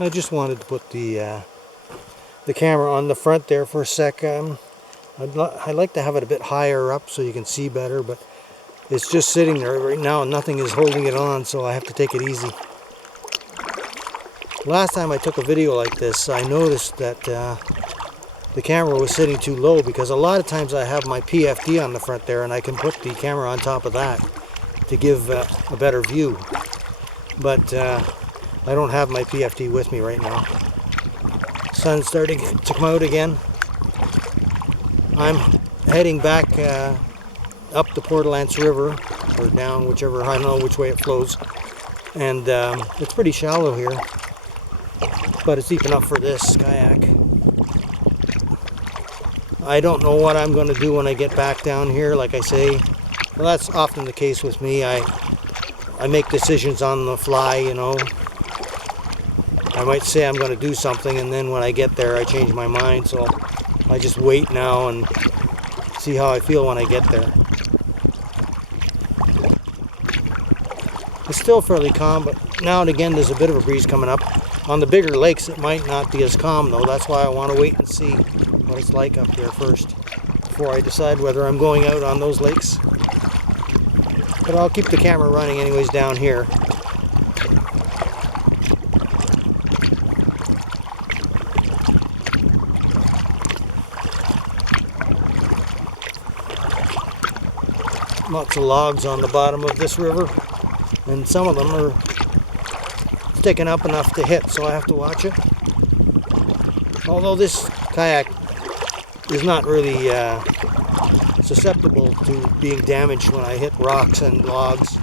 I just wanted to put the camera on the front there for a sec. I'd like to have it a bit higher up so you can see better, but it's just sitting there right now and nothing is holding it on, so I have to take it easy. Last time I took a video like this, I noticed that the camera was sitting too low, because a lot of times I have my PFD on the front there and I can put the camera on top of that to give a better view. But I don't have my PFD with me right now. Sun's starting to come out again. I'm heading back up the Port Lance River, or down, whichever, I don't know which way it flows. And it's pretty shallow here, but it's deep enough for this kayak. I don't know what I'm going to do when I get back down here. Like I say, well, that's often the case with me. I make decisions on the fly, you know. I might say I'm going to do something, and then when I get there I change my mind, so I just wait now and see how I feel when I get there. It's still fairly calm, but now and again there's a bit of a breeze coming up. On the bigger lakes it might not be as calm though. That's why I want to wait and see what it's like up here first before I decide whether I'm going out on those lakes. But I'll keep the camera running anyways down here. Lots of logs on the bottom of this river, and some of them are sticking up enough to hit, so I have to watch it. Although this kayak is not really susceptible to being damaged when I hit rocks and logs.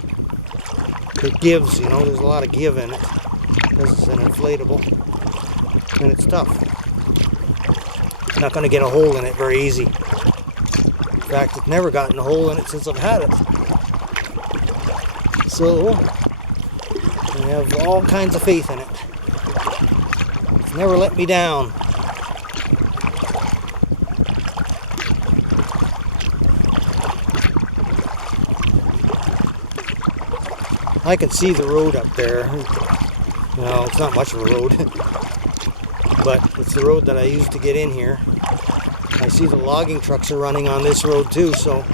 It gives, you know, there's a lot of give in it because it's an inflatable and it's tough. You're not going to get a hole in it very easy. In fact, it's never gotten a hole in it since I've had it. So, I have all kinds of faith in it. It's never let me down. I can see the road up there. You know, it's not much of a road, but it's the road that I use to get in here. I see the logging trucks are running on this road too, so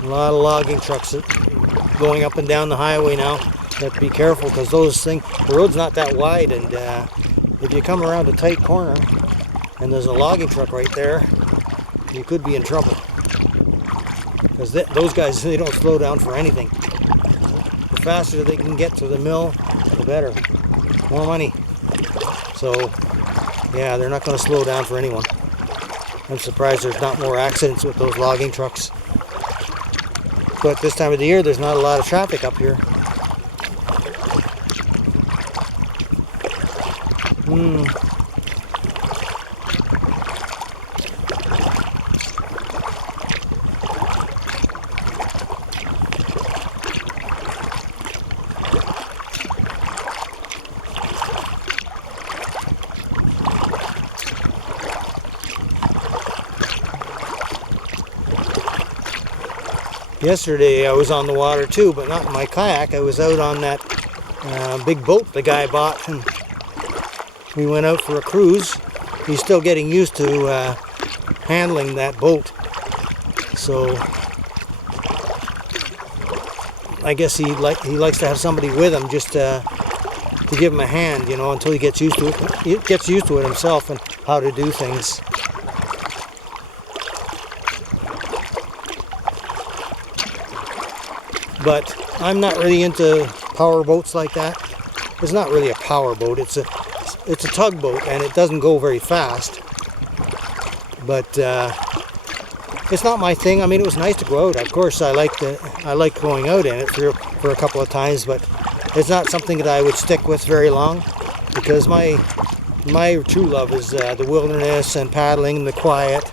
a lot of logging trucks are going up and down the highway now. You have to be careful because the road's not that wide, and if you come around a tight corner and there's a logging truck right there, you could be in trouble. Because those guys, they don't slow down for anything. The faster they can get to the mill, the better. More money. So, yeah, they're not going to slow down for anyone. I'm surprised there's not more accidents with those logging trucks. But this time of the year, there's not a lot of traffic up here. Yesterday I was on the water too, but not in my kayak. I was out on that big boat the guy bought, and we went out for a cruise. He's still getting used to handling that boat, so I guess he likes to have somebody with him just to give him a hand, you know, until he gets used to it. He gets used to it himself and how to do things. But I'm not really into power boats like that. It's not really a power boat. It's a tugboat, and it doesn't go very fast. But it's not my thing. I mean, it was nice to go out. Of course, I liked going out in it for a couple of times, but it's not something that I would stick with very long, because my true love is the wilderness and paddling and the quiet.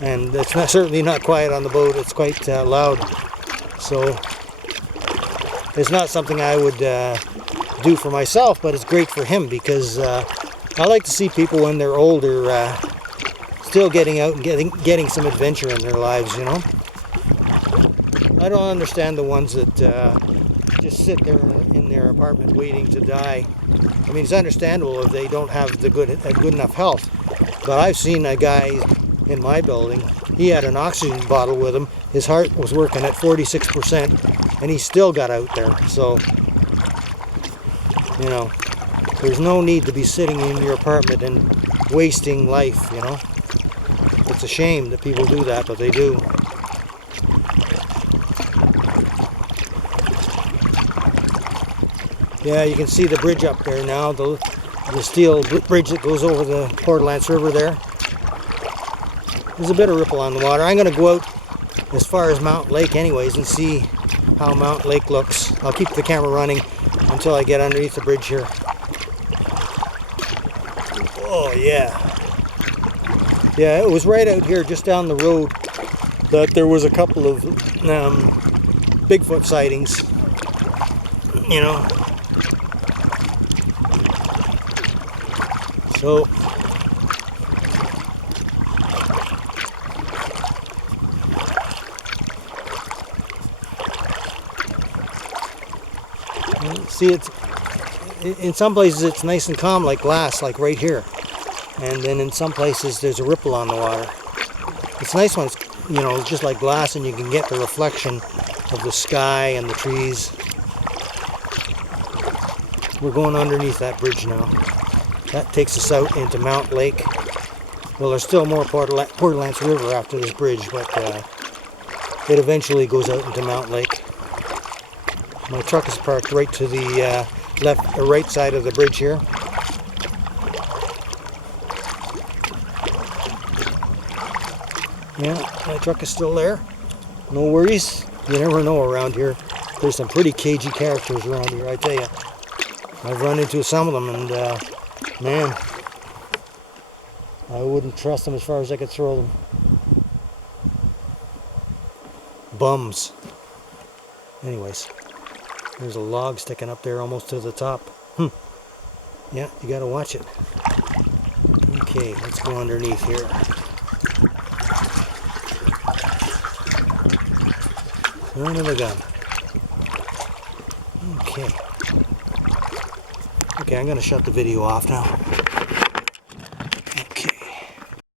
And it's certainly not quiet on the boat. It's quite loud. So it's not something I would do for myself, but it's great for him, because I like to see people when they're older still getting out and getting some adventure in their lives, you know. I don't understand the ones that just sit there in their apartment waiting to die. I mean, it's understandable if they don't have the good enough health. But I've seen a guy in my building, he had an oxygen bottle with him. His heart was working at 46%, and he still got out there. So, you know, there's no need to be sitting in your apartment and wasting life, you know. It's a shame that people do that, but they do. Yeah, you can see the bridge up there now, the steel bridge that goes over the Port Lance River there. There's a bit of ripple on the water. I'm going to go out as far as Mount Lake anyways and see how Mount Lake looks. I'll keep the camera running until I get underneath the bridge here. Oh yeah. Yeah, it was right out here just down the road that there was a couple of Bigfoot sightings, you know. So see, it's in some places it's nice and calm like glass, like right here, and then in some places there's a ripple on the water. It's nice when it's, you know, just like glass, and you can get the reflection of the sky and the trees. We're going underneath that bridge now. That takes us out into Mount Lake. Well, there's still more Port Lance River after this bridge, but it eventually goes out into Mount Lake. My truck is parked right to the right side of the bridge here. Yeah, my truck is still there. No worries. You never know around here. There's some pretty cagey characters around here, I tell you. I've run into some of them, and man, I wouldn't trust them as far as I could throw them. Bums. Anyways, there's a log sticking up there almost to the top. Yeah, you gotta watch it. Okay, let's go underneath here. Son of a gun. Okay. Okay, I'm gonna shut the video off now.